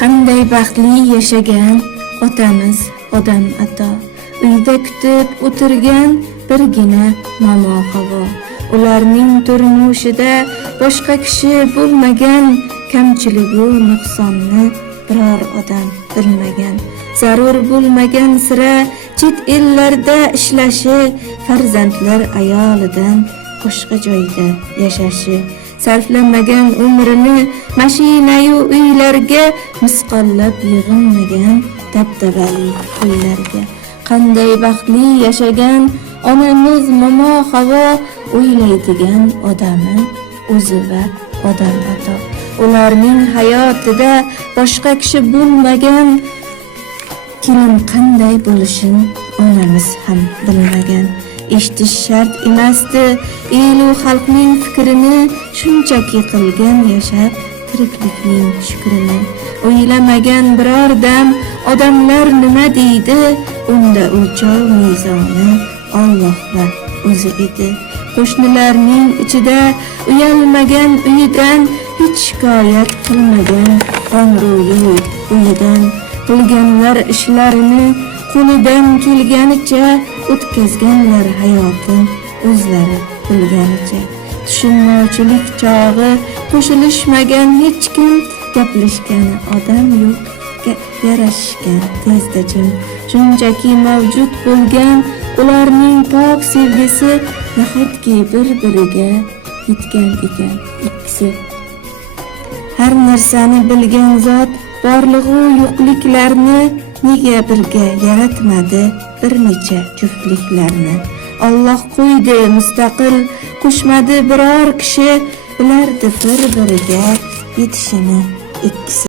Qanday baxtli yashagan otamiz odam ato. Uyda kutib o'tirgan birgina momo havo. Ularning turmushida boshqa kishi bo'lmagan, kamchiligu nuqsonni biror odam bilmagan. Zarur bo'lmagan sira chet ellarda ishlashi, farzandlar ayolidan boshqa joyda yashashi, sarflamagan umrini mashinayu uylarga, misqollab yig'inmagan dabdabali to'ylarga. Qanday baxtli yashagan onamiz momo havo, o'ylaydigan odami o'zi va odam ato. Ularning hayotida boshqa kishi bo'lmagan, kelin qanday bo'lishini onamiz ham bilmagan. Eshitish shart emasdi elu xalqning fikrini, shunchaki qilgan yashab tiriklikning shukrini. O'ylamagan biror dam odamlar nima deydi, unda o'lchov mezoni Alloh va o'zi edi. Qo'shnilarning ichida uyalmagan uyidan, hech shikoyat qilmagan qonruyi uyidan. Qilganlar ishlarini qo'lidan kelganicha, o'tkazganlar hayotin o'zlari bilganicha. Tushunmovchilik chog'i qo'shilishmagan hech kim, gaplashgani odam yo'q, yarashgan tezda jim. Shunchaki mavjud bo'lgan ularning pok sevgisi, nahotki bir-biriga yetgan ekan ikkisi. Har narsani bilgan zot borlig'u yo'qliklarni, nega birga yaratmadi bir necha juftliklarni. Alloh qo'ydi mustaqil, qo'shmadi biror kishi, bilardi bir-biriga yetishini ikkisi.